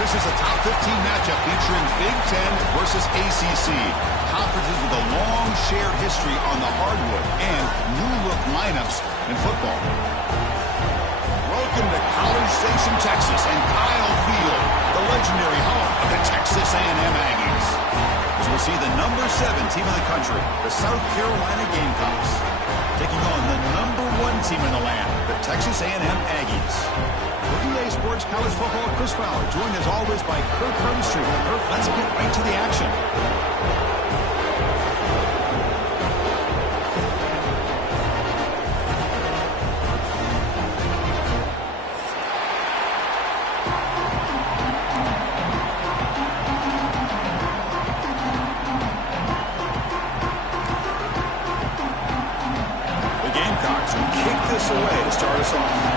This is a top 15 matchup featuring Big Ten versus ACC. Conferences with a long shared history on the hardwood and new-look lineups in football. Welcome to College Station, Texas, and Kyle Field, the legendary home of the Texas A&M Aggies. As we'll see the number 7 team in the country, the South Carolina Gamecocks, taking on the number 1 team in the land, the Texas A&M Aggies. For EA Sports College Football, Chris Fowler, joined as always by Kirk Hermstreet. Kirk, let's get right to the action. The Gamecocks will kick this away to start us off.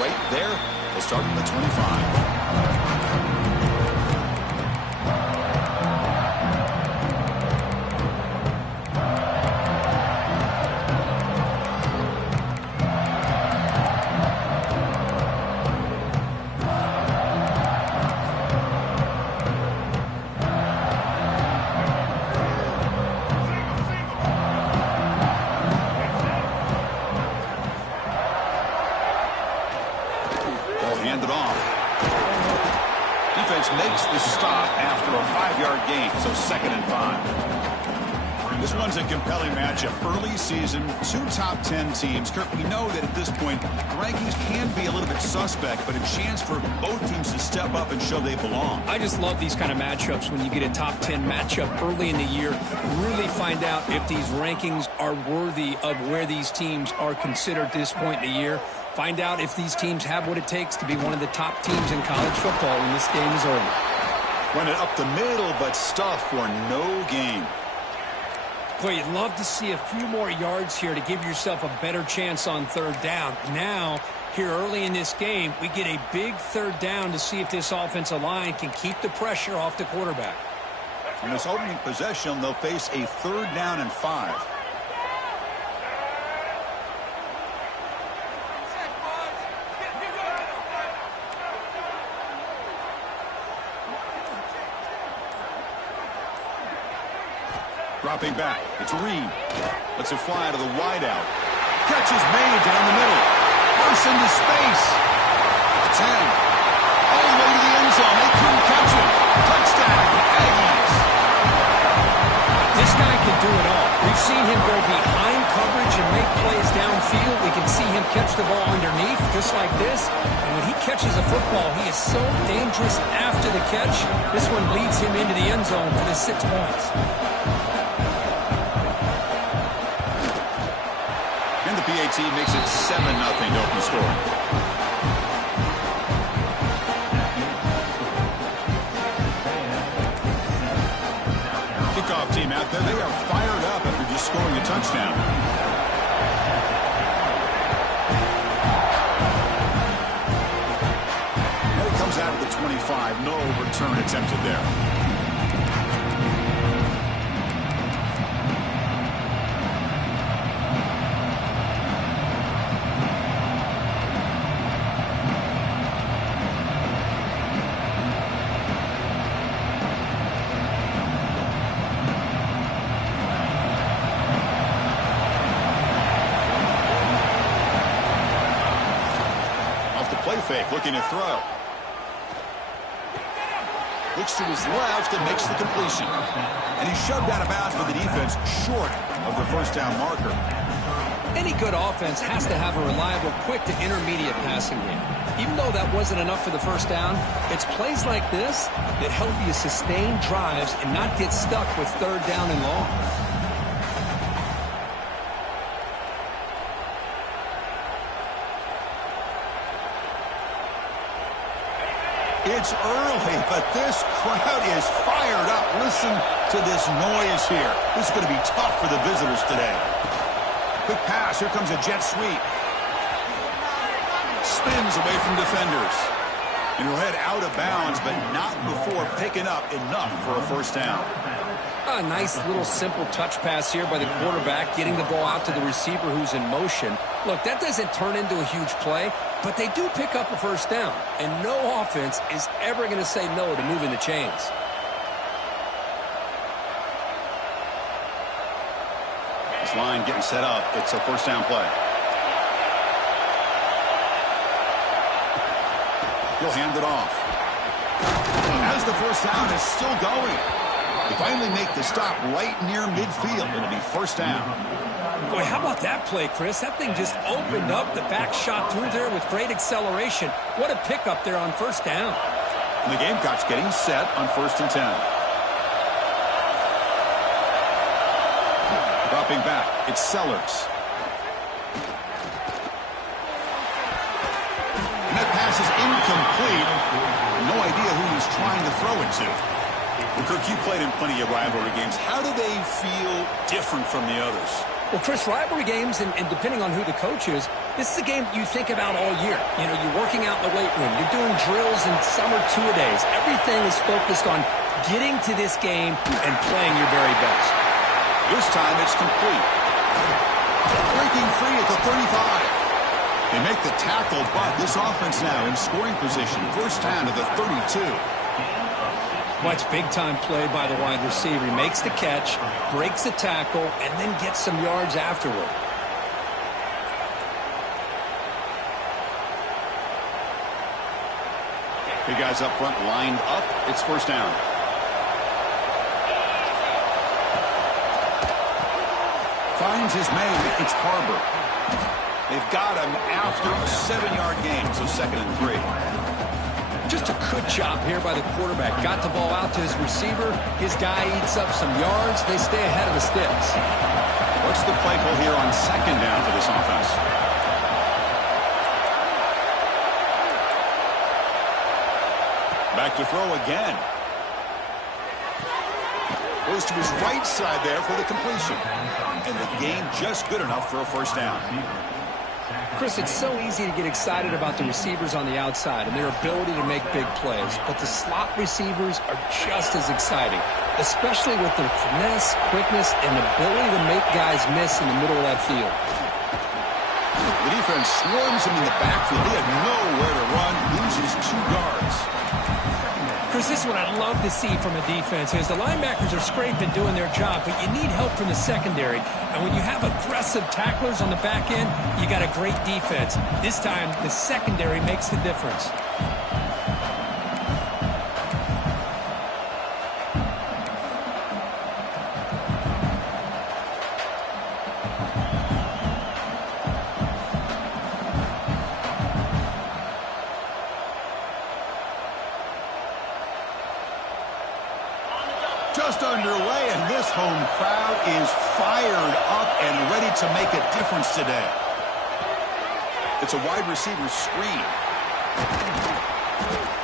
Right there, we'll start from the 25. Handed off. Defense makes the stop after a 5-yard gain, so 2nd and 5. This one's a compelling matchup. Early season, 2 top 10 teams. Kirk, we know that at this point, the rankings can be a little bit suspect, but a chance for both teams to step up and show they belong. I just love these kind of matchups when you get a top 10 matchup early in the year. Really find out if these rankings are worthy of where these teams are considered at this point in the year. Find out if these teams have what it takes to be one of the top teams in college football when this game is over. Run it up the middle, but stuff for no gain. Boy, you'd love to see a few more yards here to give yourself a better chance on third down. Now, here early in this game, we get a big third down to see if this offensive line can keep the pressure off the quarterback. In this opening possession, they'll face a 3rd down and 5. Dropping back, it's Reed. Lets it fly to the wideout. Catch is made down the middle. Bursts into space. 10. All the way to the end zone. They couldn't catch it. Touchdown, Aggies. This guy can do it all. We've seen him go behind coverage and make plays downfield. We can see him catch the ball underneath, just like this. And when he catches a football, he is so dangerous after the catch. This one leads him into the end zone for the 6 points. And the PAT makes it 7-0 to open the score. Kickoff team out there. They are fired up after just scoring a touchdown. And it comes out of the 25. No return attempted there. Fake, looking to throw. Looks to his left and makes the completion. And he's shoved out of bounds with the defense short of the 1st down marker. Any good offense has to have a reliable, quick to intermediate passing game. Even though that wasn't enough for the 1st down, it's plays like this that help you sustain drives and not get stuck with 3rd down and long. It's early, but this crowd is fired up. Listen to this noise here. This is going to be tough for the visitors today. Quick pass. Here comes a jet sweep. Spins away from defenders. And he'll head out of bounds, but not before picking up enough for a 1st down. A nice little simple touch pass here by the quarterback, getting the ball out to the receiver who's in motion. Look, that doesn't turn into a huge play, but they do pick up a 1st down. And no offense is ever going to say no to moving the chains. This line getting set up. It's a 1st down play. He'll hand it off. As the 1st down is still going. They finally make the stop right near midfield. It'll be 1st down. Boy, how about that play, Chris? That thing just opened up. The back shot through there with great acceleration. What a pickup there on 1st down. And the Gamecocks getting set on 1st and 10. Dropping back, it's Sellers. And that pass is incomplete. No idea who he's trying to throw it to. Well, Cook, you played in plenty of rivalry games. How do they feel different from the others? Well, Chris, rivalry games, and depending on who the coach is, this is a game you think about all year. You know, you're working out in the weight room. You're doing drills and summer two-a-days. Everything is focused on getting to this game and playing your very best. This time it's complete. Breaking free at the 35. They make the tackle, but this offense now in scoring position. 1st down to the 32. Much big-time play by the wide receiver. He makes the catch, breaks the tackle, and then gets some yards afterward. Big guys up front lined up. It's 1st down. Finds his man. It's Harbor. They've got him after a 7-yard gain, so 2nd and 3. Just a good job here by the quarterback. Got the ball out to his receiver. His guy eats up some yards. They stay ahead of the sticks. What's the play call here on 2nd down for this offense? Back to throw again. Goes to his right side there for the completion. And the gain just good enough for a first down. Chris, it's so easy to get excited about the receivers on the outside and their ability to make big plays, but the slot receivers are just as exciting, especially with their finesse, quickness, and ability to make guys miss in the middle of that field. The defense swarms him in the backfield. He had nowhere to run, loses 2 yards. Chris, this is what I'd love to see from a defense is the linebackers are scraping doing their job, but you need help from the secondary. And when you have aggressive tacklers on the back end, you got a great defense. This time, the secondary makes the difference. Just underway, and this home crowd is fired up and ready to make a difference today. It's a wide receiver screen.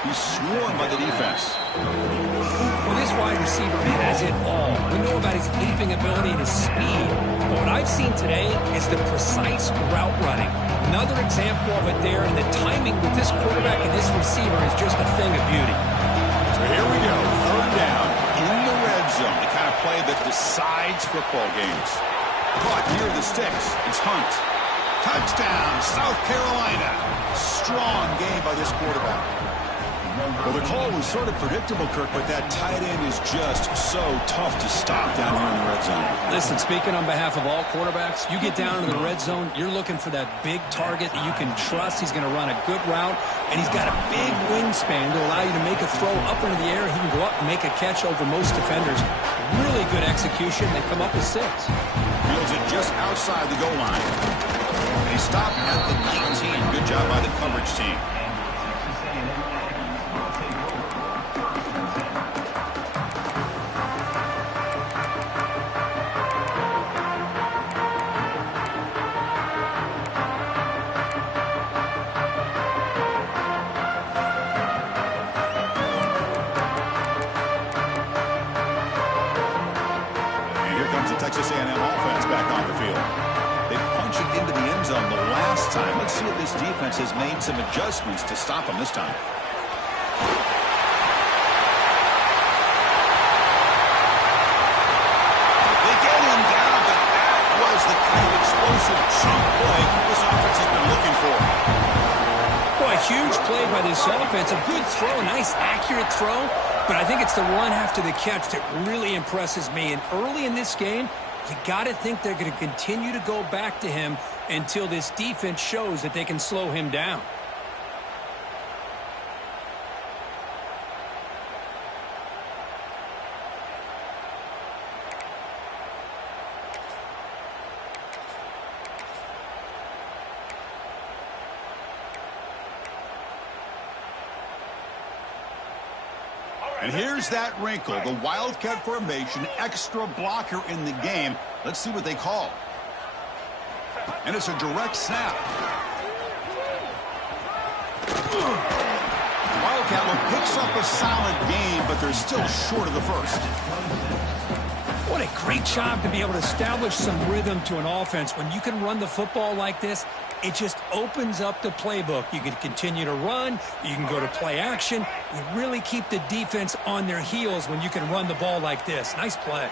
He's swarmed by the defense. Well, this wide receiver has it all. We know about his leaping ability and his speed, but what I've seen today is the precise route running. Another example of it there, and the timing with this quarterback and this receiver is just a thing of beauty. So here we go, 3rd down in the red zone, the kind of play that decides football games. Caught near the sticks. It's Hunt. Touchdown, South Carolina. Strong game by this quarterback. Well, the call was sort of predictable, Kirk, but that tight end is just so tough to stop down here in the red zone. Listen, speaking on behalf of all quarterbacks, you get down into the red zone, you're looking for that big target that you can trust. He's going to run a good route, and he's got a big wingspan to allow you to make a throw up into the air. He can go up and make a catch over most defenders. Really good execution. They come up with 6. Fields it just outside the goal line. And he stopped at the 19. Good job by the coverage team. Texas A&M offense back on the field. They punch it into the end zone the last time. Let's see if this defense has made some adjustments to stop them this time. They get him down, but that was the kind of explosive chunk play this offense has been looking for. Boy, a huge play by this offense. A good throw, a nice accurate throw. But I think it's the run after the catch that really impresses me. And early in this game, you got to think they're going to continue to go back to him until this defense shows that they can slow him down. And here's that wrinkle, the Wildcat formation, extra blocker in the game. Let's see what they call. And it's a direct snap. Wildcat one picks up a solid game, but they're still short of the first. What a great job to be able to establish some rhythm to an offense. When you can run the football like this, it just opens up the playbook. You can continue to run. You can go to play action. You really keep the defense on their heels when you can run the ball like this. Nice play.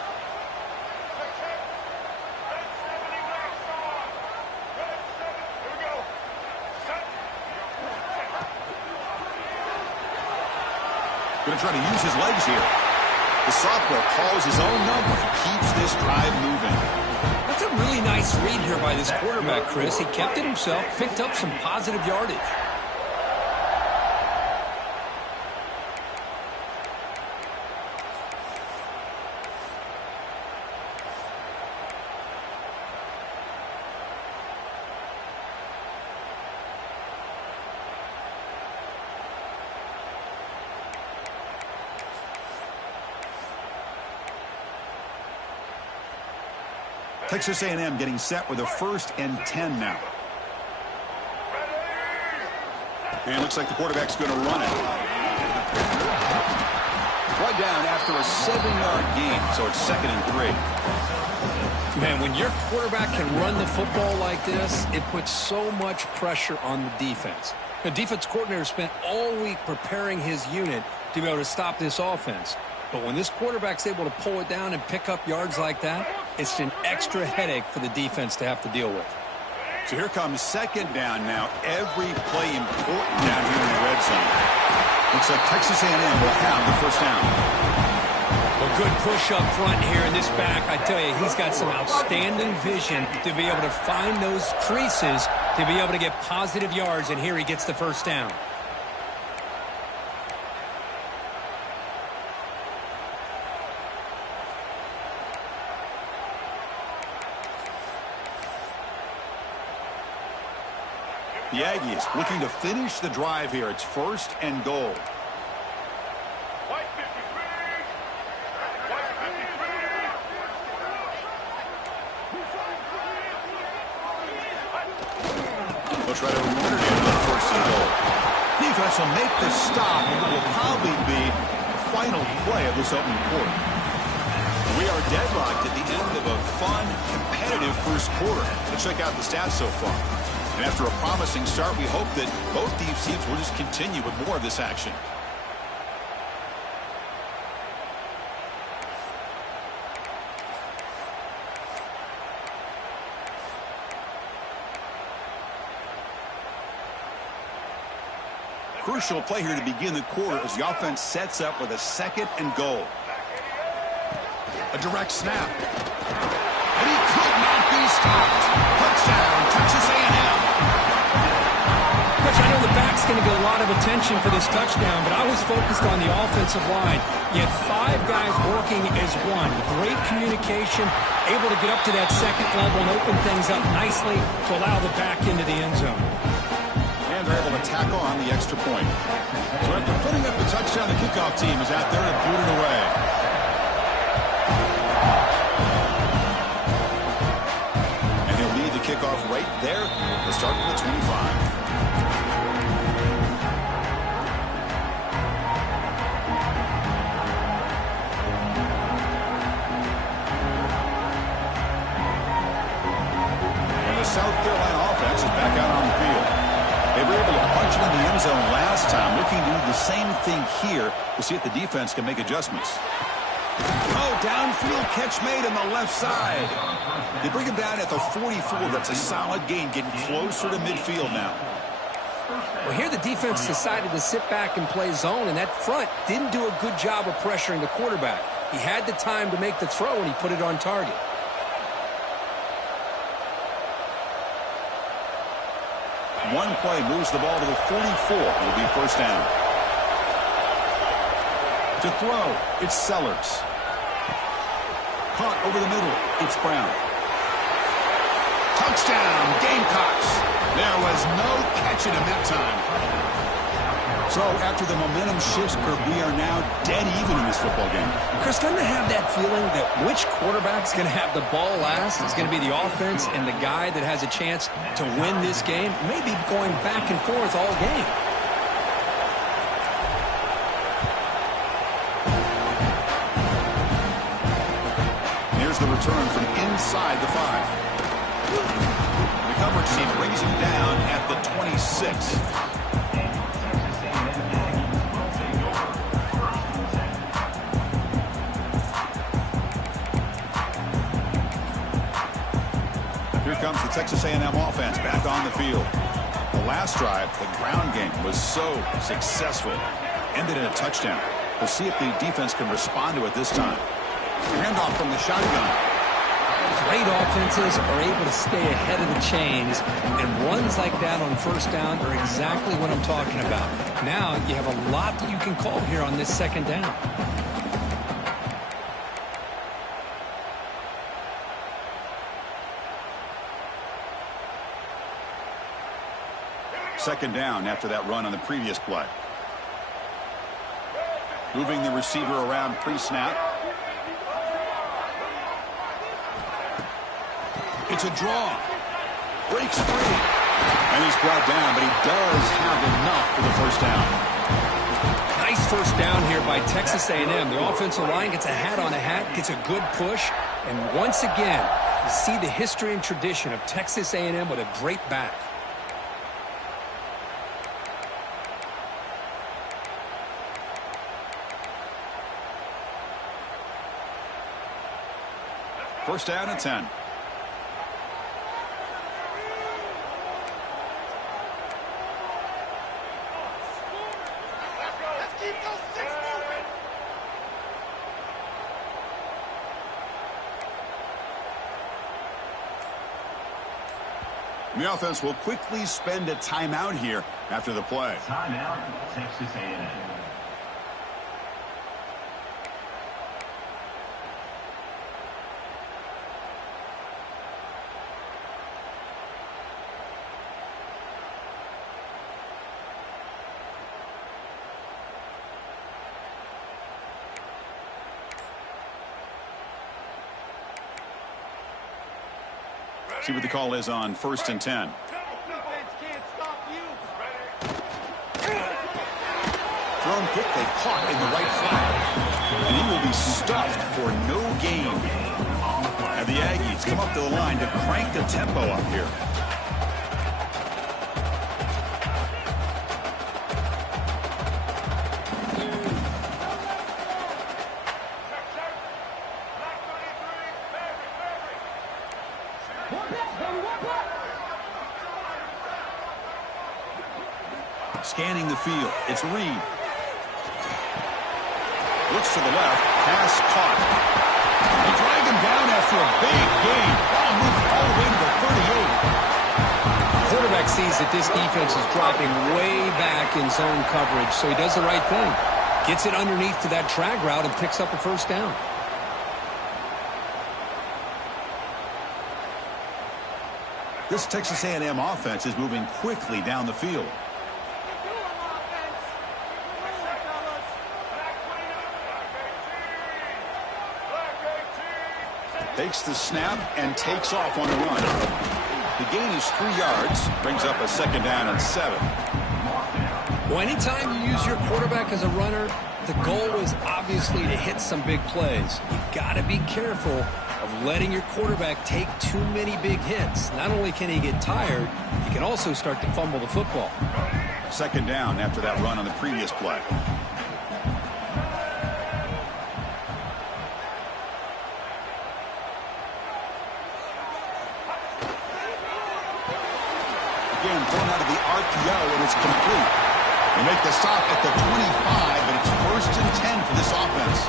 Going to try to use his legs here. The sophomore calls his own number and keeps this drive moving. That's a really nice read here by this quarterback, Chris. He kept it himself, picked up some positive yardage. Texas A&M getting set with a 1st and 10 now. And looks like the quarterback's going to run it. Brought down after a 7-yard gain, so it's 2nd and 3. Man, when your quarterback can run the football like this, it puts so much pressure on the defense. The defense coordinator spent all week preparing his unit to be able to stop this offense. But when this quarterback's able to pull it down and pick up yards like that, it's an extra headache for the defense to have to deal with. So here comes 2nd down now. Every play important down here in the red zone. Looks like Texas A&M will have the first down. A good push up front here in this back. I tell you, he's got some outstanding vision to be able to find those creases to be able to get positive yards, and here he gets the first down. The Aggies looking to finish the drive here. It's 1st and goal. They'll try to run it in on 1st and goal. Defense will make the stop, and it will probably be the final play of this opening quarter. We are deadlocked at the end of a fun, competitive first quarter. Let's check out the stats so far. And after a promising start, we hope that both these teams will just continue with more of this action. Crucial play here to begin the quarter as the offense sets up with a 2nd and goal. A direct snap. And he could not be stopped. Touchdown, Texas A&M. Coach, I know the back's going to get a lot of attention for this touchdown, but I was focused on the offensive line. You had 5 guys working as one. Great communication, able to get up to that 2nd level and open things up nicely to allow the back into the end zone. And they're able to tackle on the extra point. So after putting up the touchdown, the kickoff team is out there to boot it away. And he'll lead the kickoff right there to start with the 25. South Carolina offense is back out on the field. They were able to punch it in the end zone last time, looking to do the same thing here. We'll see if the defense can make adjustments. Oh, downfield catch made on the left side. They bring him down at the 44. That's a solid gain, getting closer to midfield now. Well, here the defense decided to sit back and play zone, and that front didn't do a good job of pressuring the quarterback. He had the time to make the throw, and he put it on target. One play moves the ball to the 44. It'll be first down. To throw, it's Sellers. Caught over the middle, it's Brown. Touchdown, Gamecocks. There was no catching him that time. So after the momentum shifts, Kirk, we are now dead even in this football game. Chris, doesn't it have that feeling that which quarterback's going to have the ball last is going to be the offense, and the guy that has a chance to win this game may be going back and forth all game? Here's the return from inside the 5. The coverage team brings him down at the 26. Here comes the Texas A&M offense back on the field. The last drive, the ground game was so successful. Ended in a touchdown. We'll see if the defense can respond to it this time. Handoff from the shotgun. Great offenses are able to stay ahead of the chains, and runs like that on first down are exactly what I'm talking about. Now you have a lot that you can call here on this 2nd down. Second down after that run on the previous play. Moving the receiver around pre-snap. It's a draw. Breaks free. And he's brought down, but he does have enough for the first down. Nice first down here by Texas A&M. The offensive line gets a hat on a hat, gets a good push, and once again, you see the history and tradition of Texas A&M with a great back. First down and 10. The offense will quickly spend a timeout here after the play. Timeout, Texas A&M. See what the call is on first and 10. Thrown quickly, caught in the right flat. And he will be stuffed for no gain. And the Aggies come up to the line to crank the tempo up here. Scanning the field, it's Reed. Looks to the left, pass caught. They drag him down after a big gain. Ball moved all the way to the 38. The quarterback sees that this defense is dropping way back in zone coverage, so he does the right thing. Gets it underneath to that drag route and picks up a first down. This Texas A&M offense is moving quickly down the field. Takes the snap and takes off on the run. The gain is 3 yards, brings up a second down and 7. Well, anytime you use your quarterback as a runner, the goal is obviously to hit some big plays. You've got to be careful of letting your quarterback take too many big hits. Not only can he get tired, he can also start to fumble the football. Second down after that run on the previous play. Again, thrown out of the RPO, and it's complete. They make the stop at the 25, but it's first and 10 for this offense.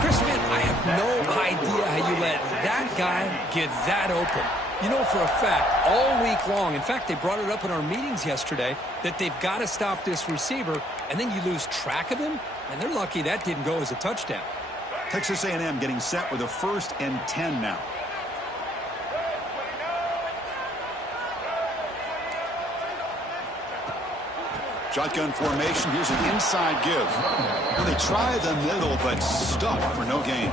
Chris, man, I have no idea how you let that guy get that open. You know for a fact, all week long, in fact, they brought it up in our meetings yesterday, that they've got to stop this receiver, and then you lose track of him, and they're lucky that didn't go as a touchdown. Texas A&M getting set with a first and 10 now. Shotgun formation. Here's an inside give. Well, they try the middle, but stuck for no gain.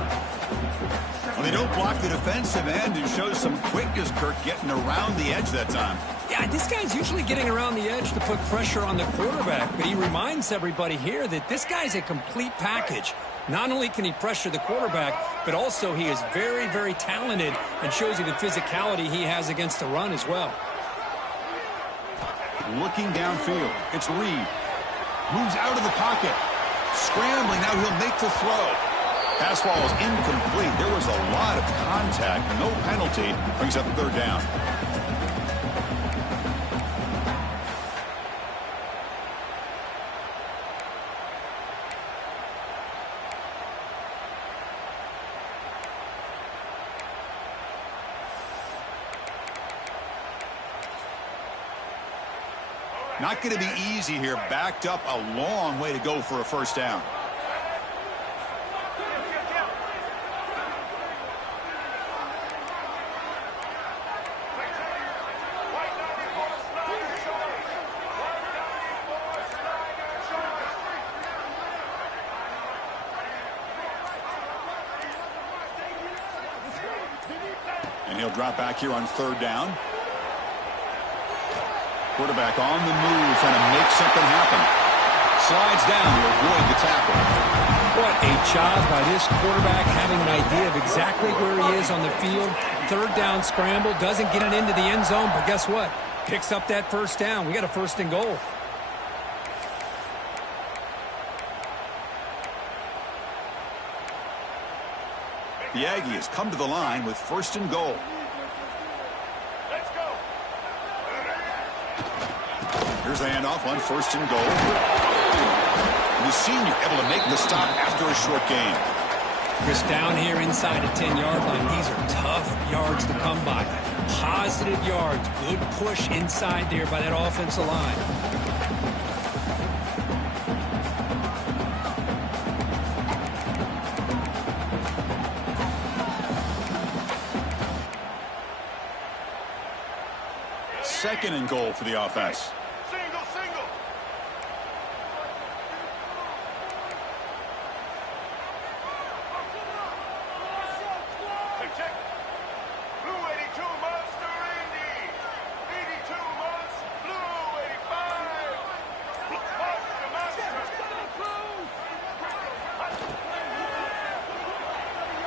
Well, they don't block the defensive end and show some quickness, Kirk, getting around the edge that time. Yeah, this guy's usually getting around the edge to put pressure on the quarterback, but he reminds everybody here that this guy's a complete package. Not only can he pressure the quarterback, but also he is very, very talented and shows you the physicality he has against the run as well. Looking downfield, it's Reed. Moves out of the pocket. Scrambling, now he'll make the throw. Pass ball is incomplete. There was a lot of contact, no penalty. Brings up third down. Not going to be easy here. Backed up a long way to go for a first down. And he'll drop back here on third down. Quarterback on the move, trying to make something happen. Slides down to avoid the tackle. What a job by this quarterback, having an idea of exactly where he is on the field. Third down scramble, doesn't get it into the end zone, but guess what? Picks up that first down. We got a 1st and goal. The Aggies come to the line with 1st and goal. Let's go. Here's the handoff on 1st and goal. The senior able to make the stop after a short gain. Chris, down here inside the 10-yard line, these are tough yards to come by. Positive yards, good push inside there by that offensive line. Second and goal for the offense. Single, single. Hey, check. Blue 82 Monster Indy. 82 Monster. Blue 85. Monster,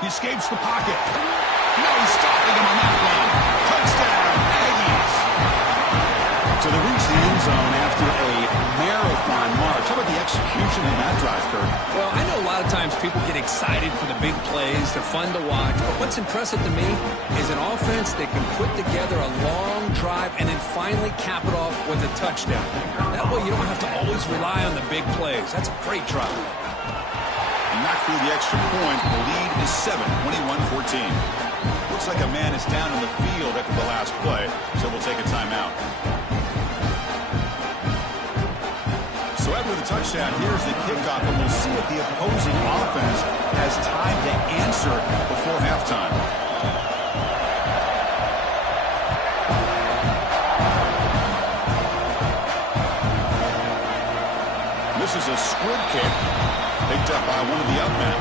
He escapes the pocket. No stopping him on that run. Touchdown, Aggies. So they reach the end zone after a marathon march. How about the execution in that drive, Kurt? Well, I know a lot of times people get excited for the big plays. They're fun to watch. But what's impressive to me is an offense that can put together a long drive and then finally cap it off with a touchdown. That way you don't have to always rely on the big plays. That's a great drive. Knocked through the extra point. The lead is 7, 21-14. Looks like a man is down in the field after the last play, so we'll take a timeout. So after the touchdown, here's the kickoff, and we'll see if the opposing offense has time to answer before halftime. This is a squib kick picked up by one of the up men.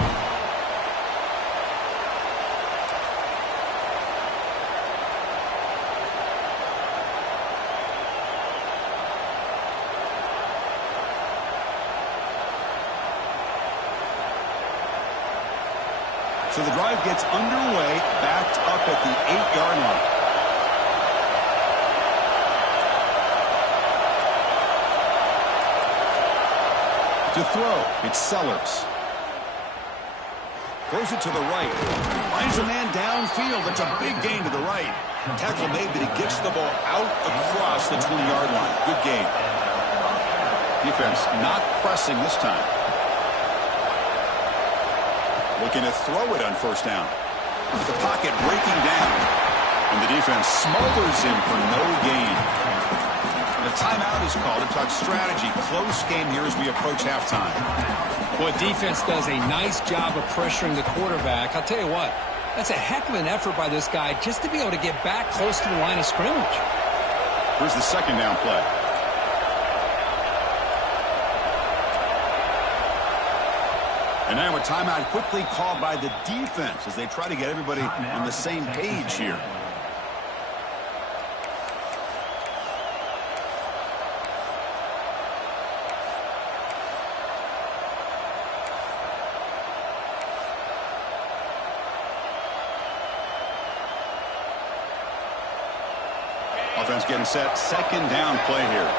So the drive gets underway, backed up at the 8-yard line. To throw, it's Sellers. Throws it to the right. Finds a man downfield. That's a big gain to the right. Tackle made, but he gets the ball out across the 20-yard line. Good gain. Defense not pressing this time. Looking to throw it on 1st down. The pocket breaking down. And the defense smothers him for no gain. The timeout is called to talk strategy. Close game here as we approach halftime. Boy, defense does a nice job of pressuring the quarterback. I'll tell you what, that's a heck of an effort by this guy just to be able to get back close to the line of scrimmage. Here's the 2nd down play. And now a timeout quickly called by the defense as they try to get everybody on the same page here. Offense getting set. 2nd down play here.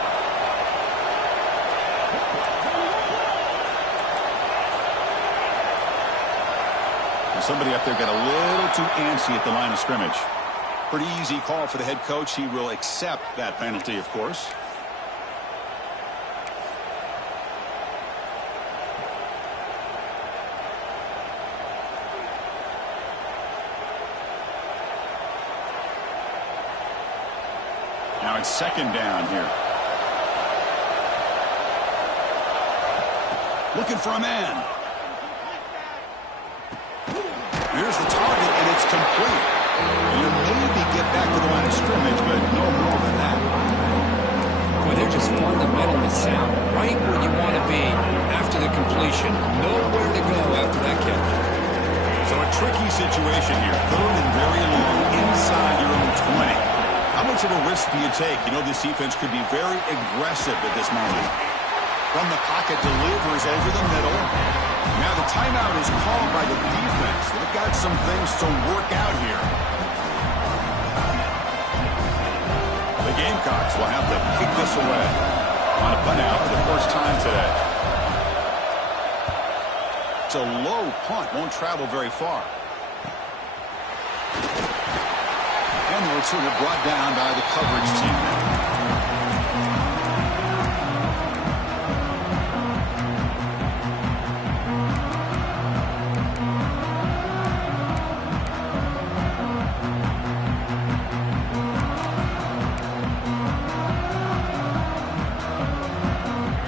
Somebody up there got a little too antsy at the line of scrimmage. Pretty easy call for the head coach. He will accept that penalty, of course. Now it's 2nd down here. Looking for a man. Here's the target, and it's complete. You maybe get back to the line of scrimmage, but no more than that. Well, they're just fundamentally sound. Right where you want to be after the completion. Nowhere to go after that catch. So a tricky situation here. 3rd and very long inside your own 20. How much of a risk do you take? You know this defense could be very aggressive at this moment. From the pocket, delivers over the middle. Now the timeout is called by the defense. They've got some things to work out here. The Gamecocks will have to kick this away. On a punt out for the first time today. It's a low punt, won't travel very far. And the returner brought down by the coverage team.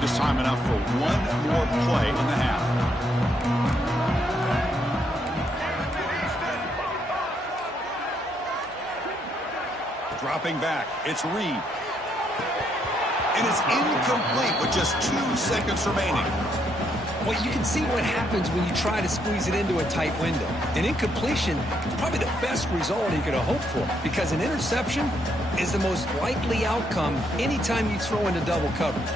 Just time enough for one more play in the half. Dropping back, it's Reed. And it's incomplete with just 2 seconds remaining. Well, you can see what happens when you try to squeeze it into a tight window. An incompletion is probably the best result you could have hoped for, because an interception is the most likely outcome anytime you throw into double coverage.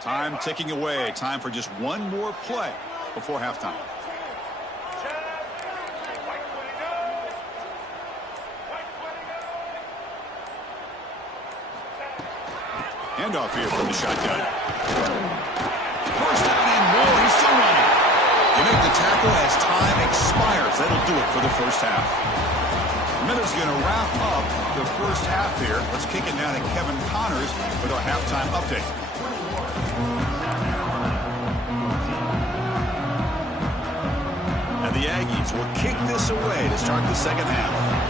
Time ticking away. Time for just one more play before halftime. Handoff here from the shotgun. First down and more. He's still running. You make the tackle as time expires. That'll do it for the first half. Minute's going to wrap up the first half here. Let's kick it down to Kevin Connors with our halftime update. And the Aggies will kick this away to start the second half.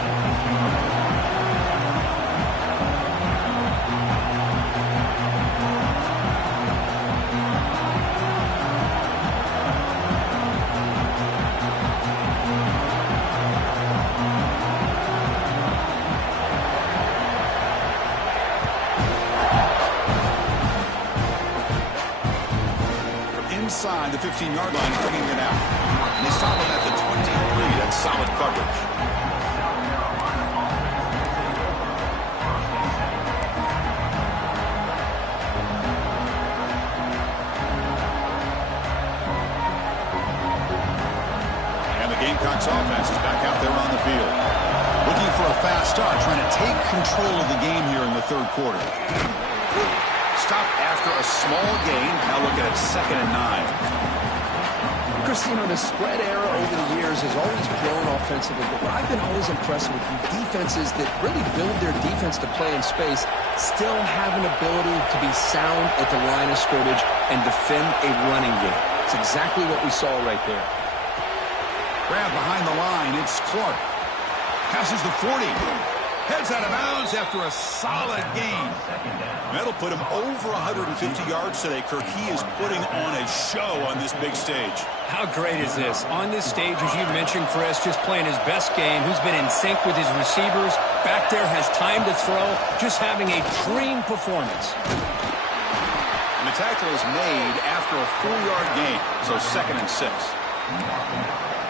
Inside the 15-yard line, bringing it out. And they stop him at the 23. That's solid coverage. And the Gamecocks offense is back out there on the field. Looking for a fast start, trying to take control of the game here in the third quarter. Stop after a small gain. Now looking at 2nd and 9. Chris, you know, the spread era over the years has always grown offensively, but what I've been always impressed with defenses that really build their defense to play in space still have an ability to be sound at the line of scrimmage and defend a running game. It's exactly what we saw right there. Grab behind the line. It's Clark. Passes the 40. Heads out of bounds after a solid gain. That'll put him over 150 yards today. Kirk, he is putting on a show on this big stage. How great is this? On this stage, as you mentioned, Chris, just playing his best game. Who's been in sync with his receivers. Back there, has time to throw. Just having a dream performance. And the tackle is made after a 4-yard gain. So 2nd and 6.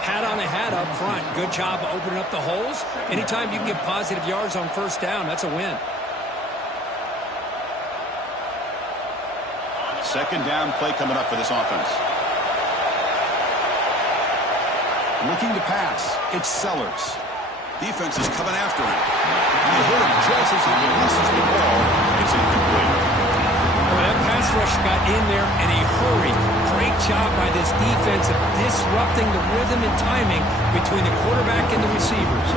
Hat on a hat up front. Good job opening up the holes. Anytime you can get positive yards on first down, that's a win. 2nd down play coming up for this offense. Looking to pass. It's Sellers. Defense is coming after him. And you heard him just as he releases the ball. It's incomplete. Well, that pass rush got in there in a hurry. Great job by this defense of disrupting the rhythm and timing between the quarterback and the receivers.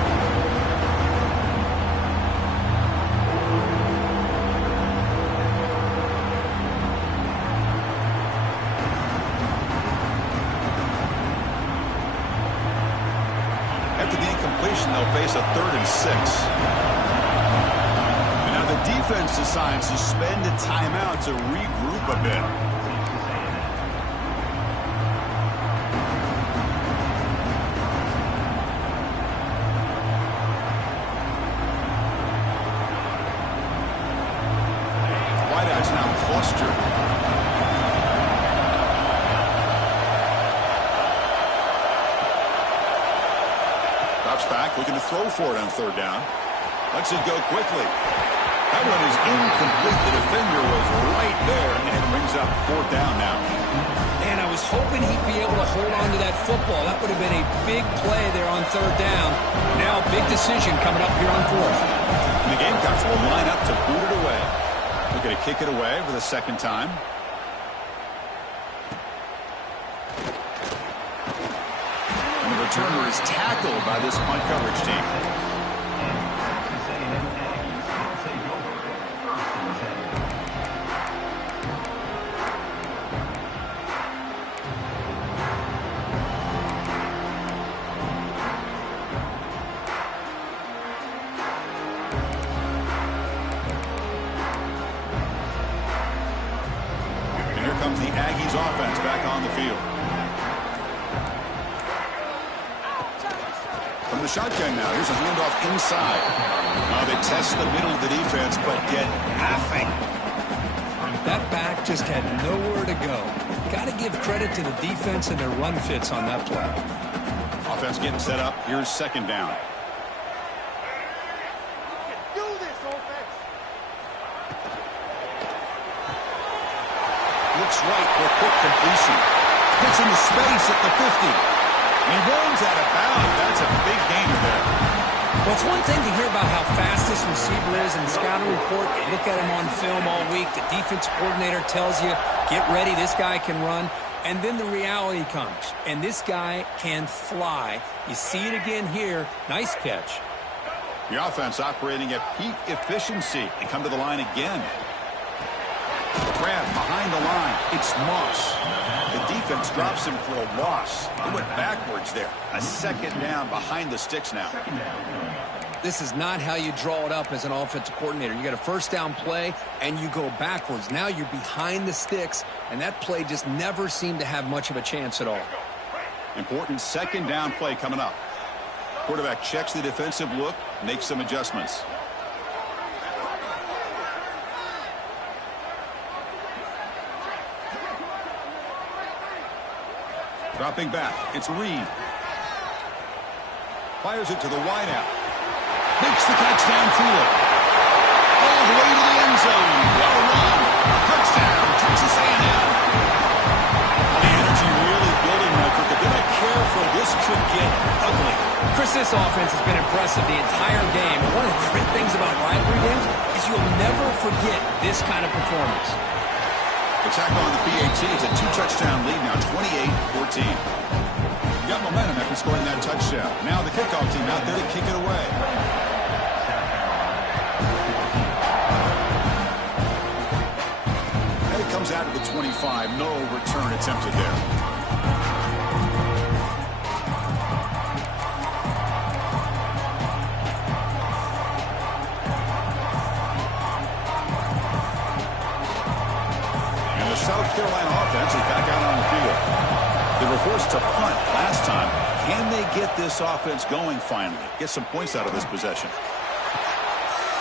After the incompletion, they'll face a 3rd and 6. And now the defense decides to spend a timeout to regroup a bit. cluster. Drops back, looking to throw for it on third down. Lets it go quickly. That one is incomplete. The defender was right there, and it brings up fourth down now. And I was hoping he'd be able to hold on to that football. That would have been a big play there on third down. Now, big decision coming up here on fourth. And the Gamecocks will line up to boot it away. Looking to kick it away for the second time. And the returner is tackled by this punt coverage team. Comes the Aggies offense back on the field. From the shotgun now, here's a handoff inside. They test the middle of the defense, but get nothing. That back just had nowhere to go. Got to give credit to the defense and their run fits on that play. Offense getting set up. Here's second down. Looks right for a quick completion. Gets into space at the 50. And he runs out of bounds. That's a big gainer there. Well, it's one thing to hear about how fast this receiver is in the scouting report. You look at him on film all week. The defense coordinator tells you, get ready, this guy can run. And then the reality comes. And this guy can fly. You see it again here. Nice catch. The offense operating at peak efficiency. They come to the line again. Grab behind the line. It's Moss. The defense drops him for a loss. He went backwards there. A second down behind the sticks now. This is not how you draw it up as an offensive coordinator. You got a first down play, and you go backwards. Now you're behind the sticks, and that play just never seemed to have much of a chance at all. Important second down play coming up. Quarterback checks the defensive look, makes some adjustments. Dropping back, it's Reed. Fires it to the wideout. Makes the catch downfield. All the way to the end zone. What a run. Touchdown, Texas A&M. The energy really building, Redford. They're going to care for this could get ugly. Chris, this offense has been impressive the entire game. One of the great things about rivalry games is you'll never forget this kind of performance. Attack on the PAT. It's a two-touchdown lead now, 28-14. Got momentum after scoring that touchdown. Now the kickoff team out there to kick it away. And it comes out of the 25. No return attempted there. South Carolina offense is back out on the field. They were forced to punt last time. Can they get this offense going finally? Get some points out of this possession.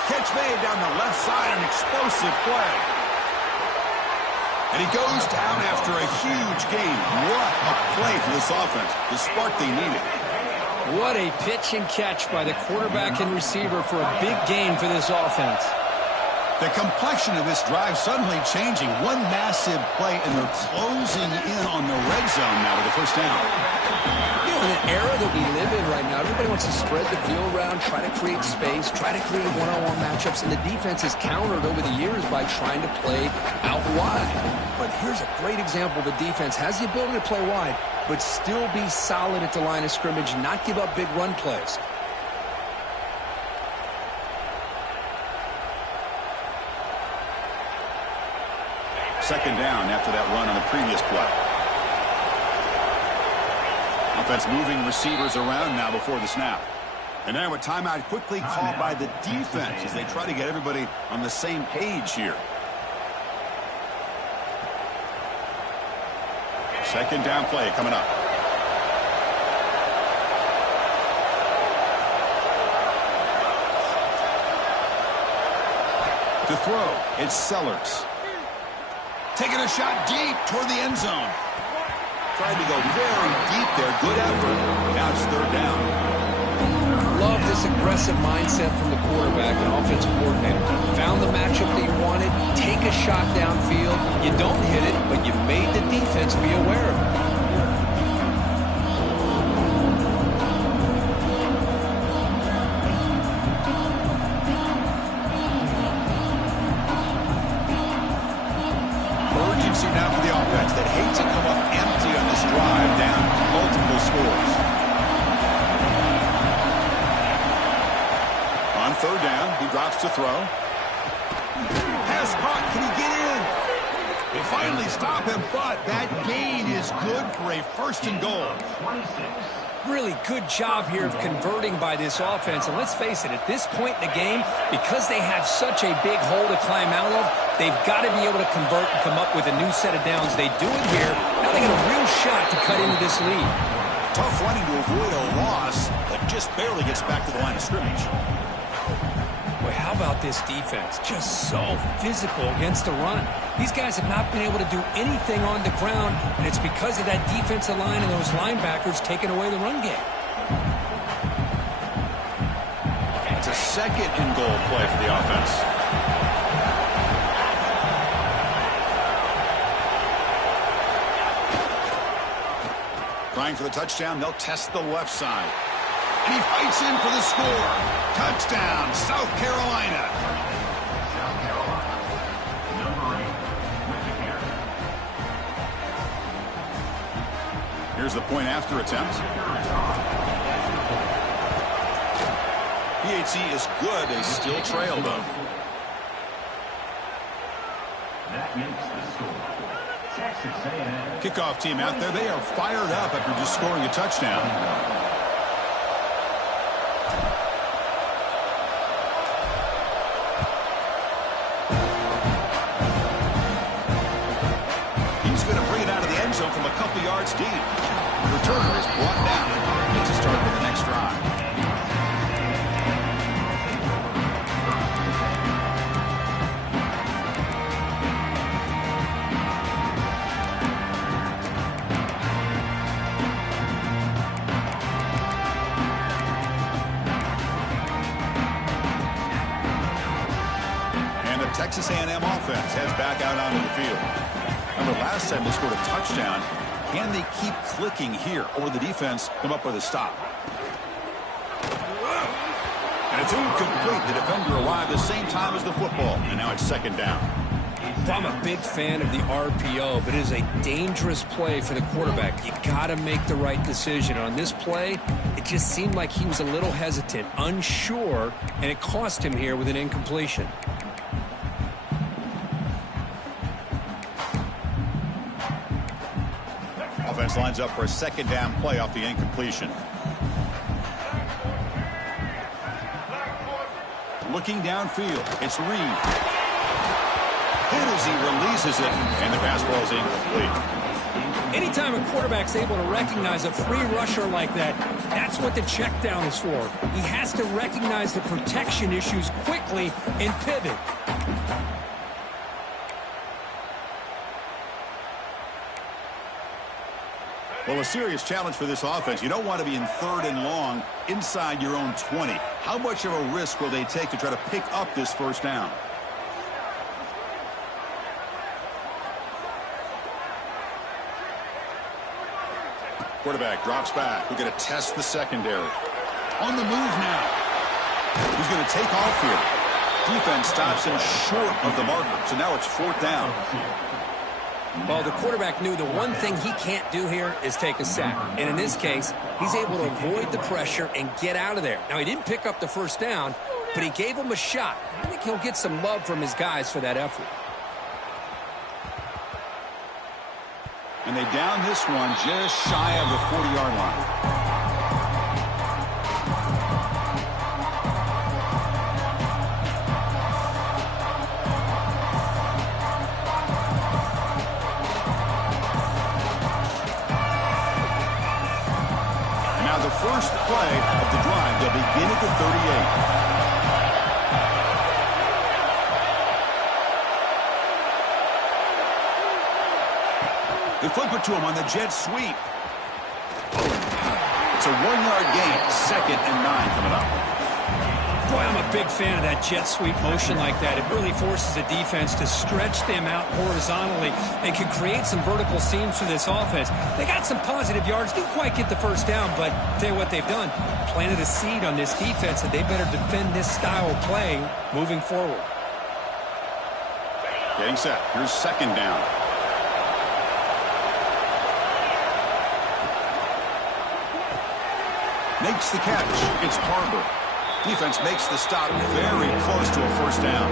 Catch made down the left side, an explosive play. And he goes down after a huge gain. What a play for this offense. The spark they needed. What a pitch and catch by the quarterback and receiver for a big gain for this offense. The complexion of this drive suddenly changing. One massive play, and they're closing in on the red zone now with the first down. You know, in an era that we live in right now, everybody wants to spread the field around, try to create space, try to create one-on-one matchups, and the defense has countered over the years by trying to play out wide. But here's a great example. The defense has the ability to play wide, but still be solid at the line of scrimmage, not give up big run plays. Second down after that run on the previous play. Offense moving receivers around now before the snap. And now a timeout quickly called by the defense as they try to get everybody on the same page here. Second down play coming up. To throw, it's Sellers. Taking a shot deep toward the end zone. Tried to go very deep there. Good effort. Now it's third down. Love this aggressive mindset from the quarterback and offensive coordinator. Found the matchup that you wanted. Take a shot downfield. You don't hit it, but you made the defense be aware of it. Now for the offense that hates to come up empty on this drive, down multiple scores. On third down, he drops to throw. Pass caught. Can he get in? They finally stop him, but that gain is good for a first and goal. Really good job here of converting by this offense. And let's face it, at this point in the game, because they have such a big hole to climb out of, they've got to be able to convert and come up with a new set of downs. They do it here. Now they got a real shot to cut into this lead. Tough running to avoid a loss, but just barely gets back to the line of scrimmage. Boy, how about this defense? Just so physical against the run. These guys have not been able to do anything on the ground, and it's because of that defensive line and those linebackers taking away the run game. It's a second and goal play for the offense. Trying for the touchdown, they'll test the left side. And he fights in for the score. Touchdown, South Carolina. Here's the point after attempt. PAT is good. They still trail, though. That makes the score. Texas A&M. Kickoff team out there. They are fired up after just scoring a touchdown. He's going to bring it out of the end zone from a couple yards deep. The returner is brought down. Gets a start for the next drive. Texas A&M offense heads back out onto the field. Remember, last time they scored a touchdown. Can they keep clicking here, or the defense come up with a stop? And it's incomplete. The defender arrived the same time as the football, and now it's second down. I'm a big fan of the RPO, but it is a dangerous play for the quarterback. You got to make the right decision. On this play, it just seemed like he was a little hesitant, unsure, and it cost him here with an incompletion. Offense lines up for a second down play off the incompletion. Looking downfield, it's Reed. Hit as he releases it, and the pass ball is incomplete. Anytime a quarterback's able to recognize a free rusher like that, that's what the check down is for. He has to recognize the protection issues quickly and pivot. Well, a serious challenge for this offense. You don't want to be in third and long inside your own 20. How much of a risk will they take to try to pick up this first down? Quarterback drops back. We're going to test the secondary. On the move now. He's going to take off here. Defense stops him short of the marker. So now it's fourth down. Well, the quarterback knew the one thing he can't do here is take a sack. And in this case, he's able to avoid the pressure and get out of there. Now, he didn't pick up the first down, but he gave him a shot. I think he'll get some love from his guys for that effort. And they down this one just shy of the 40-yard line. First play of the drive. They'll begin at the 38. They flip it to him on the jet sweep. It's a 1-yard gain. 2nd and 9 coming up. Boy, I'm a big fan of that jet sweep motion like that. It really forces a defense to stretch them out horizontally and can create some vertical seams for this offense. They got some positive yards. Didn't quite get the first down, but I'll tell you what they've done. Planted a seed on this defense that they better defend this style of play moving forward. Getting set. Here's 2nd down. Makes the catch. It's Barber. Defense makes the stop very close to a first down.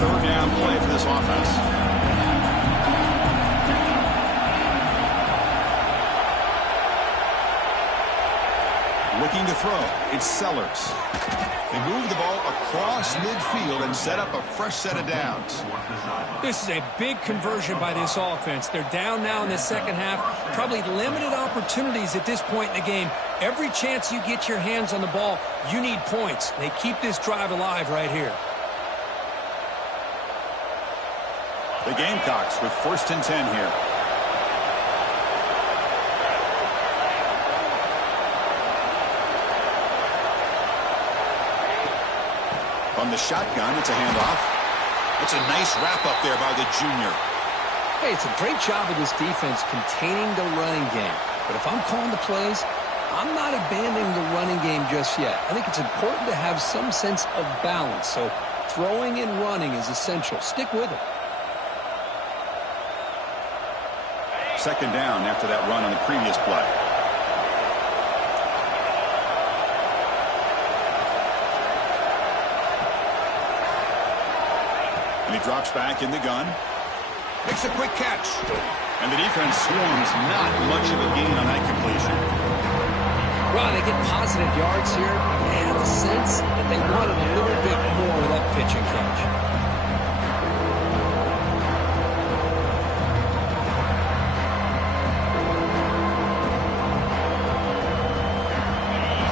Third down play for this offense. Looking to throw. It's Sellers. They move the ball across midfield and set up a fresh set of downs. This is a big conversion by this offense. They're down now in the second half. Probably limited opportunities at this point in the game. Every chance you get your hands on the ball, you need points. They keep this drive alive right here. The Gamecocks with 1st and 10 here. From the shotgun, it's a handoff. It's a nice wrap-up there by the junior. Hey, it's a great job of this defense containing the running game. But if I'm calling the plays, I'm not abandoning the running game just yet. I think it's important to have some sense of balance. So throwing and running is essential. Stick with it. 2nd down after that run on the previous play. And he drops back in the gun. Makes a quick catch. And the defense swarms. Not much of a gain on that completion. Well, they get positive yards here. I have the sense that they wanted a little bit more of that pitch and catch.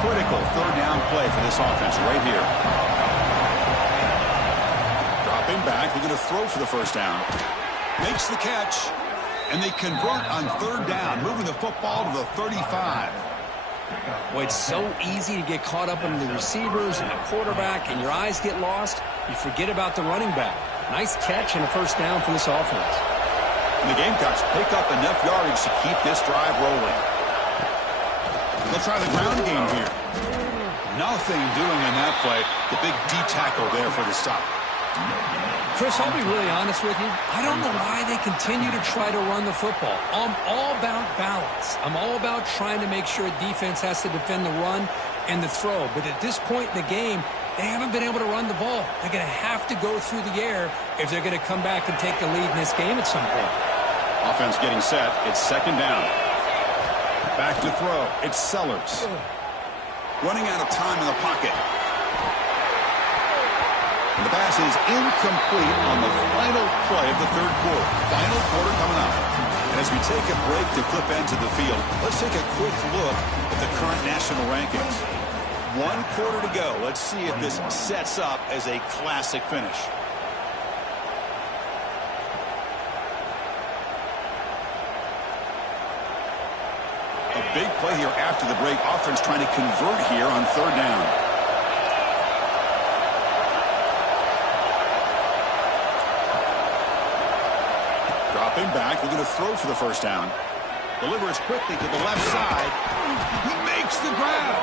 Critical 3rd down play for this offense right here. Back, they're going to throw for the first down. Makes the catch, and they convert on 3rd down, moving the football to the 35. Well, it's so easy to get caught up in the receivers and the quarterback, and your eyes get lost. You forget about the running back. Nice catch and a first down for this offense. And the Gamecocks pick up enough yardage to keep this drive rolling. They'll try the ground game here. Nothing doing in that play. The big D tackle there for the stop. Chris, I'll be really honest with you. I don't know why they continue to try to run the football. I'm all about balance. I'm all about trying to make sure defense has to defend the run and the throw. But at this point in the game, they haven't been able to run the ball. They're going to have to go through the air if they're going to come back and take the lead in this game at some point. Offense getting set. It's 2nd down. Back to throw. It's Sellers. Running out of time in the pocket. And the pass is incomplete on the final play of the 3rd quarter. Final quarter coming up. And as we take a break to flip into the field, let's take a quick look at the current national rankings. 1 quarter to go. Let's see if this sets up as a classic finish. A big play here after the break. Offense trying to convert here on 3rd down. Dropping back, they're going to throw for the first down. Delivers quickly to the left side. He makes the grab.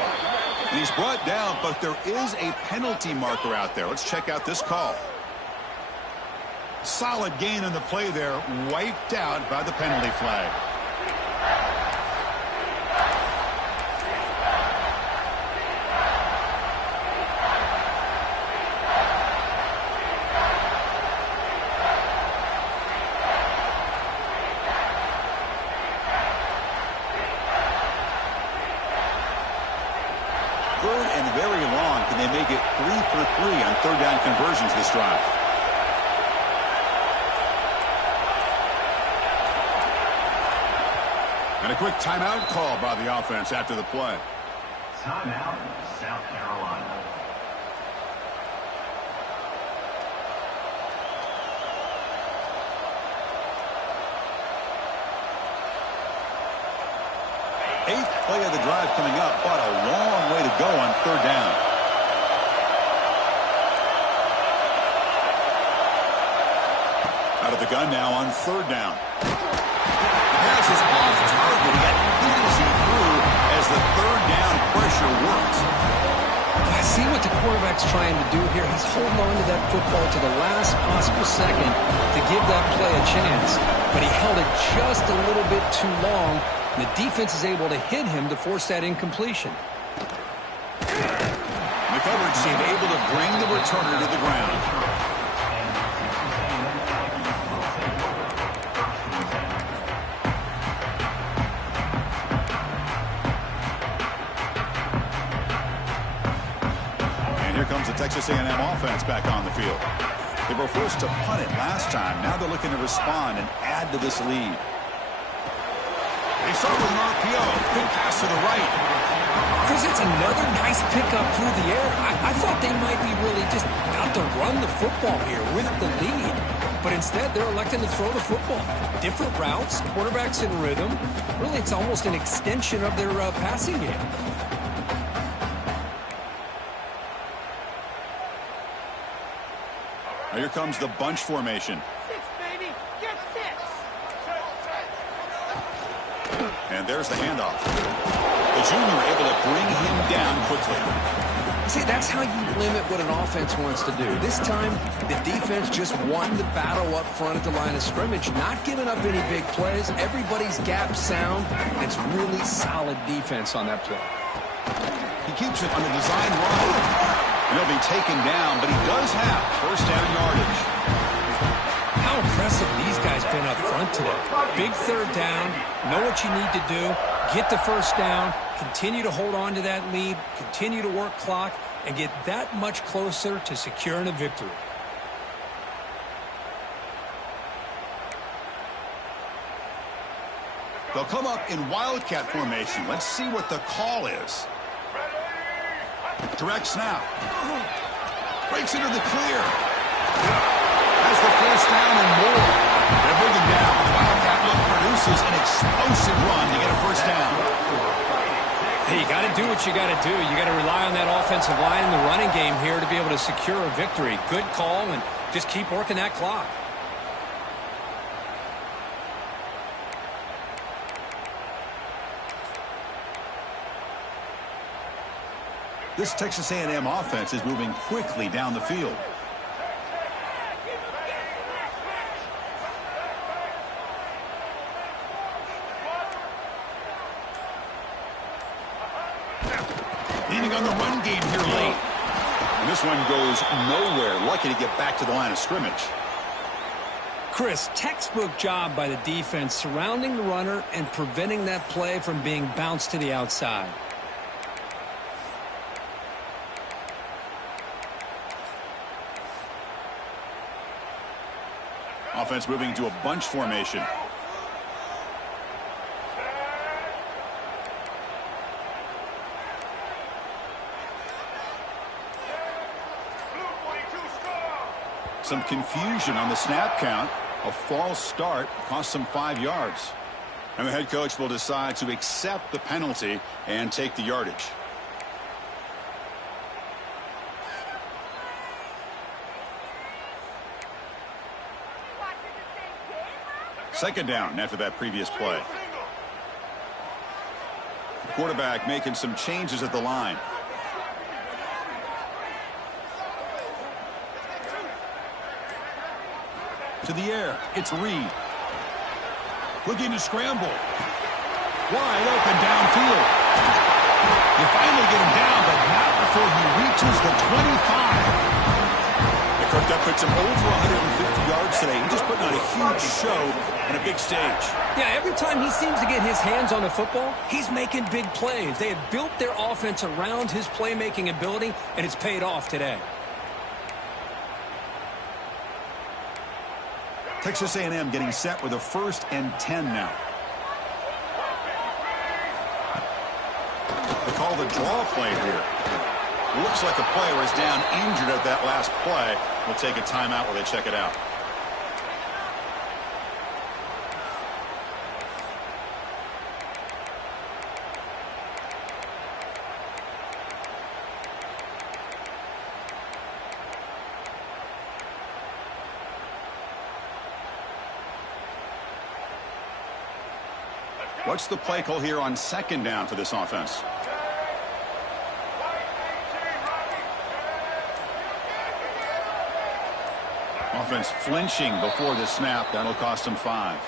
And he's brought down, but there is a penalty marker out there. Let's check out this call. Solid gain on the play there, wiped out by the penalty flag. Very long. Can they make it 3 for 3 on 3rd down conversions this drive? And a quick timeout call by the offense after the play. Timeout, South Carolina. Eighth play of the drive coming up, but a long way to go on third down. Out of the gun now on third down. The pass is off target. He got easy through as the third down pressure works. I see what the quarterback's trying to do here. He's holding on to that football to the last possible second to give that play a chance. But he held it just a little bit too long. The defense is able to hit him to force that incompletion. The coverage team able to bring the returner to the ground. And here comes the Texas A&M offense back on the field. They were forced to punt it last time. Now they're looking to respond and add to this lead. They start with an RPO. Good pass to the right. Chris, it's another nice pickup through the air. I thought they might be really just out to run the football here with the lead. But instead, they're electing to throw the football. Different routes, quarterbacks in rhythm. Really, it's almost an extension of their passing game. Now here comes the bunch formation. And there's the handoff. The junior able to bring him down quickly. See, that's how you limit what an offense wants to do. This time, the defense just won the battle up front at the line of scrimmage, not giving up any big plays. Everybody's gap sound. It's really solid defense on that play. He keeps it on the design run. And he'll be taken down, but he does have first down yardage. How impressive these guys been up front today. Big third down, know what you need to do, get the first down, continue to hold on to that lead, continue to work clock, and get that much closer to securing a victory. They'll come up in Wildcat formation. Let's see what the call is. Direct snap. Breaks into the clear. Has the first down and more. They bring him down. The Wildcat look produces an explosive run to get a first down. Hey, you got to do what you got to do. You got to rely on that offensive line in the running game here to be able to secure a victory. Good call, and just keep working that clock. This Texas A&M offense is moving quickly down the field. Leaning on the run game here late. And this one goes nowhere. Lucky to get back to the line of scrimmage. Chris, textbook job by the defense surrounding the runner and preventing that play from being bounced to the outside. Offense moving to a bunch formation. Some confusion on the snap count. A false start cost them 5 yards. And the head coach will decide to accept the penalty and take the yardage. Second down after that previous play. The quarterback making some changes at the line. To the air, it's Reed. Looking to scramble. Wide open downfield. You finally get him down, but not before he reaches the 25. Kirk, that puts him over 150 yards today. He's just putting on a huge show on a big stage. Yeah, every time he seems to get his hands on the football, he's making big plays. They have built their offense around his playmaking ability, and it's paid off today. Texas A&M getting set with a 1st and 10 now. the draw play here. Looks like a player is down injured at that last play. We'll take a timeout while they check it out. What's the play call here on second down for this offense? Offense flinching before the snap. That'll cost him 5.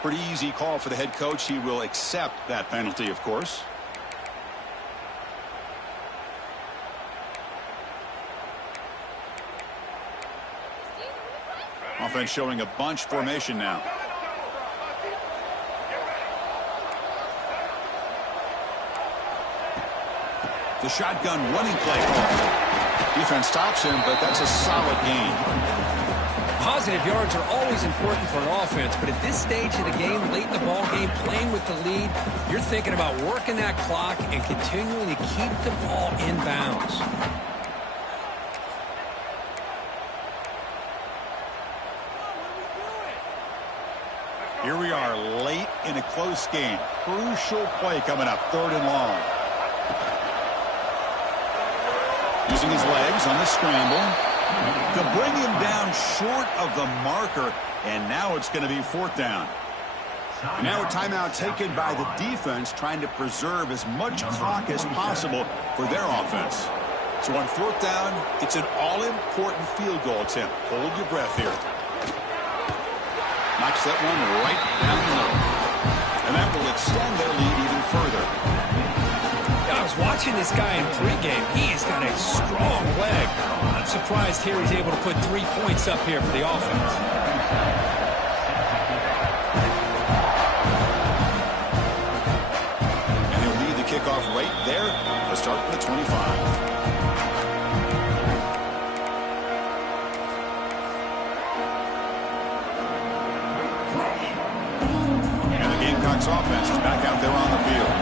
Pretty easy call for the head coach. He will accept that penalty, of course. Offense showing a bunch formation now. The shotgun running play call. Defense stops him, but that's a solid gain. Positive yards are always important for an offense, but at this stage of the game, late in the ball game, playing with the lead, you're thinking about working that clock and continually keep the ball in bounds. Here we are late in a close game. Crucial play coming up, 3rd and long. Using his legs on the scramble to bring him down short of the marker, and now it's going to be 4th down. And now a timeout taken by the defense, trying to preserve as much clock as possible for their offense. So on 4th down, it's an all-important field goal attempt. Hold your breath here. Knocks that one right down the middle. And that will extend their lead even further. I was watching this guy in pregame. He's got a strong leg. I'm surprised here he's able to put 3 points up here for the offense. And he'll lead the kickoff right there to start from the 25. And the Gamecocks offense is back out there on the field.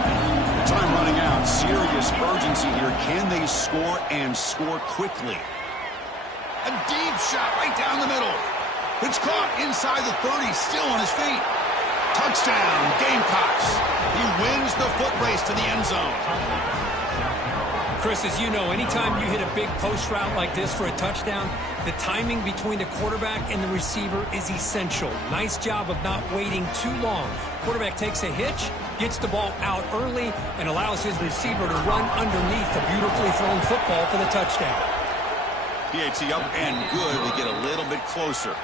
Time running out. Serious urgency here. Can they score and score quickly? A deep shot right down the middle. It's caught inside the 30. Still on his feet. Touchdown, Gamecocks. He wins the foot race to the end zone. Chris, as you know, anytime you hit a big post route like this for a touchdown, the timing between the quarterback and the receiver is essential. Nice job of not waiting too long. Quarterback takes a hitch, gets the ball out early, and allows his receiver to run underneath the beautifully thrown football for the touchdown. PAT up and good to get a little bit closer.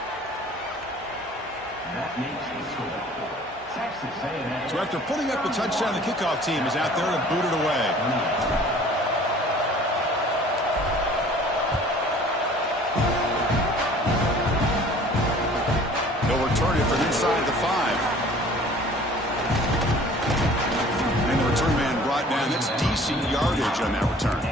So after putting up the touchdown, the kickoff team is out there to boot it away. Return it from inside the 5. And the return man brought down. That's decent yardage on that return.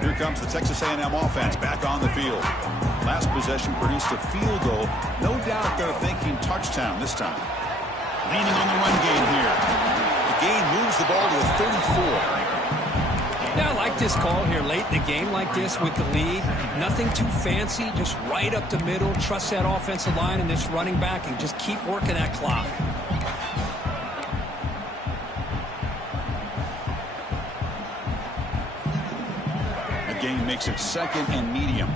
Here comes the Texas A&M offense back on the field. Last possession produced a field goal. No doubt they're thinking touchdown this time. Leaning on the run game here. The gain moves the ball to the 34. Yeah, I like this call here late in the game like this with the lead. Nothing too fancy, just right up the middle. Trust that offensive line and this running back and just keep working that clock. The gain makes it 2nd and medium.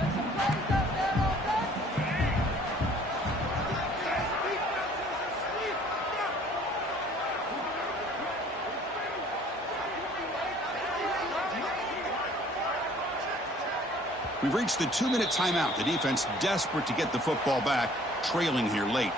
We've reached the 2-minute timeout. The defense desperate to get the football back, trailing here late.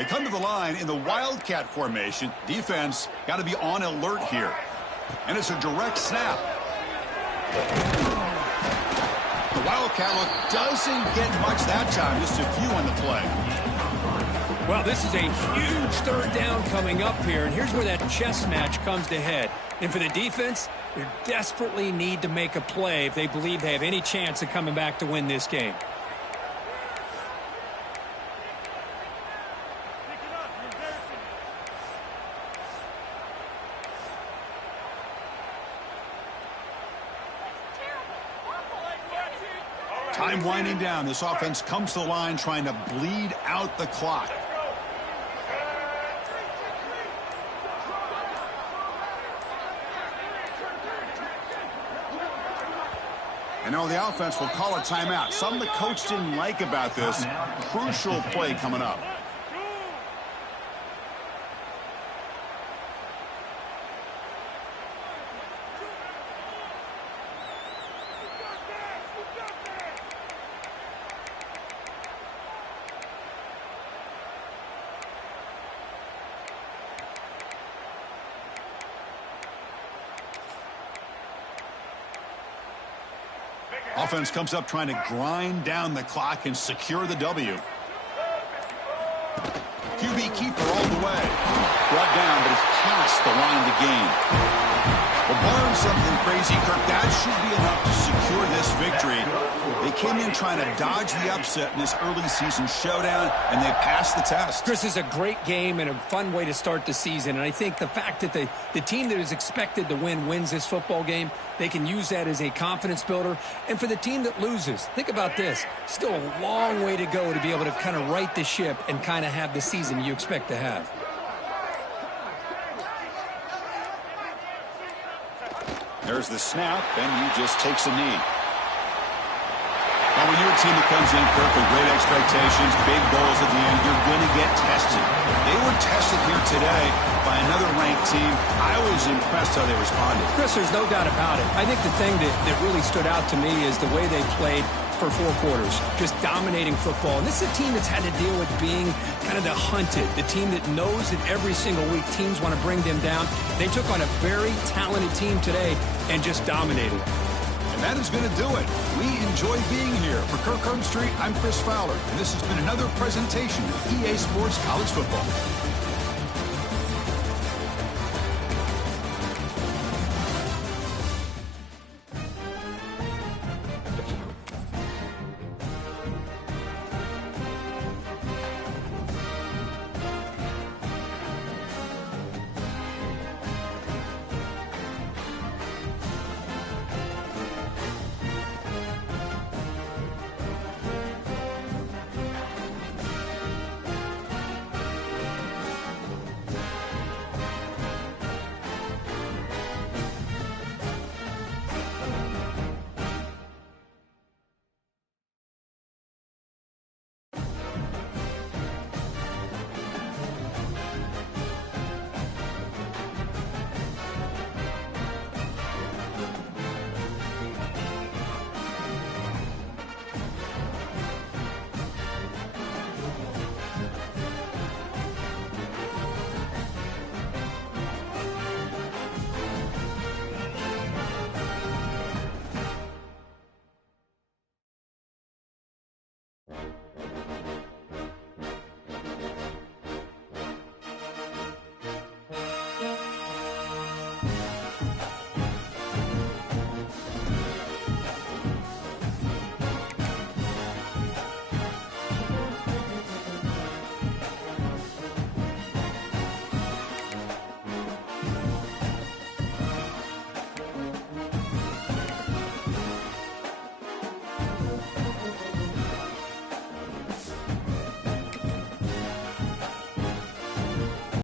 They come to the line in the Wildcat formation. Defense got to be on alert here. And it's a direct snap. The Wildcat look doesn't get much that time. Just a few on the play. Well, this is a huge third down coming up here, and here's where that chess match comes to head. And for the defense, they desperately need to make a play if they believe they have any chance of coming back to win this game. Time winding down. This offense comes to the line trying to bleed out the clock. And now the offense will call a timeout. Something the coach didn't like about this. Crucial play coming up. Offense comes up trying to grind down the clock and secure the W. QB keeper all the way. Brought down, but it's past the line to gain. Well, barring something crazy, Kirk, that should be enough to secure this victory. They came in trying to dodge the upset in this early season showdown, and they passed the test. Chris, is a great game and a fun way to start the season. And I think the fact that the team that is expected to win wins this football game, they can use that as a confidence builder. And for the team that loses, think about this. Still a long way to go to be able to kind of right the ship and kind of have the season you expect to have. There's the snap, and he just takes a knee. Well, when you're a team that comes in, Kirk, with great expectations, big goals at the end, you're going to get tested. They were tested here today by another ranked team. I was impressed how they responded. Chris, there's no doubt about it. I think the thing that really stood out to me is the way they played for 4 quarters, just dominating football. And this is a team that's had to deal with being kind of the hunted, the team that knows that every single week teams want to bring them down. They took on a very talented team today and just dominated. And that is going to do it. We enjoy being here. For Kirk Herbstreit, I'm Chris Fowler, and this has been another presentation of EA Sports College Football.